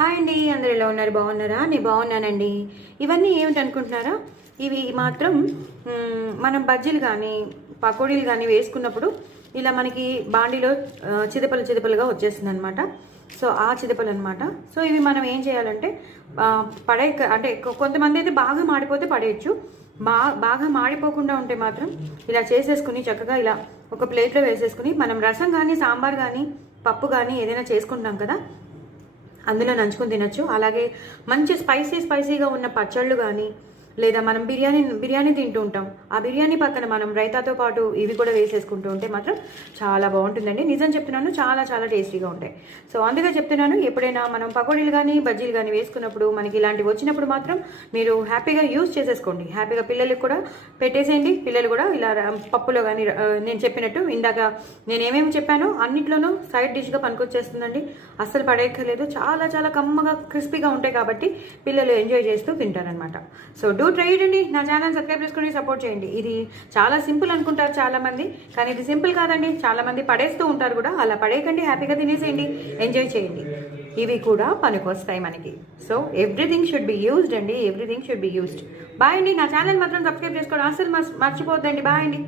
Hi అండి, అందరు ఎలా ఉన్నారు? బాగున్నారా? నేను బాగున్నానండి. ఇవన్నీ ఏమిటి అనుకుంటున్నారా? ఇవి మాత్రం మనం బజ్జీలు కానీ పకోడీలు కానీ వేసుకున్నప్పుడు ఇలా మనకి బాండీలో చిదపలు చిదపలుగా వచ్చేస్తుంది అనమాట. సో ఆ చిదపలు అనమాట. సో ఇవి మనం ఏం చేయాలంటే పడే అంటే కొంతమంది అయితే బాగా మాడిపోతే పడేయచ్చు. బాగా మాడిపోకుండా ఉంటే మాత్రం ఇలా చేసేసుకుని చక్కగా ఇలా ఒక ప్లేట్లో వేసేసుకుని మనం రసం కానీ సాంబార్ కానీ పప్పు కానీ ఏదైనా చేసుకుంటాం కదా, అందులో నంచుకొని తినచ్చు. అలాగే మంచి స్పైసీగా ఉన్న పచ్చళ్ళు కానీ, లేదా మనం బిర్యానీ తింటూ ఉంటాం, ఆ బిర్యానీ పక్కన మనం రైతాతో పాటు ఇవి కూడా వేసేసుకుంటూ ఉంటే మాత్రం చాలా బాగుంటుందండి. నిజం చెప్తున్నాను, చాలా చాలా టేస్టీగా ఉంటాయి. సో అందుకే చెప్తున్నాను, ఎప్పుడైనా మనం పకోడీలు కానీ బజ్జీలు కానీ వేసుకున్నప్పుడు మనకి ఇలాంటివి వచ్చినప్పుడు మాత్రం మీరు హ్యాపీగా యూజ్ చేసేసుకోండి. హ్యాపీగా పిల్లలకి కూడా పెట్టేసేయండి. పిల్లలు కూడా ఇలా పప్పులో కానీ నేను చెప్పినట్టు ఇందాక నేను ఏమేమి చెప్పానో అన్నిట్లోనూ సైడ్ డిష్గా పనికొచ్చేస్తుందండి. అస్సలు పడేయక్కర్లేదు. చాలా చాలా కమ్మగా క్రిస్పీగా ఉంటాయి కాబట్టి పిల్లలు ఎంజాయ్ చేస్తూ తింటారనమాట. సో ట్రై చేయండి. నా ఛానల్ సబ్స్క్రైబ్ చేసుకుని సపోర్ట్ చేయండి. ఇది చాలా సింపుల్ అనుకుంటారు చాలామంది, కానీ ఇది సింపుల్ కాదండి. చాలామంది పడేస్తూ ఉంటారు కూడా. అలా పడేయకండి, హ్యాపీగా తినేసేయండి, ఎంజాయ్ చేయండి. ఇవి కూడా పనికొస్తాయి మనకి. So everything should be used అండి, everything should be used. Bye అండి. నా ఛానల్ మాత్రం సబ్స్క్రైబ్ చేసుకోవడం అసలు మర్చిపోద్దండి. బాయ్ అండి.